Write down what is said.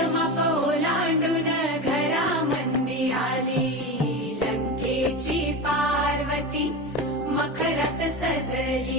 प्रथम पौलांडून घरा मंदी आली लंकेची पार्वती मखरत सजली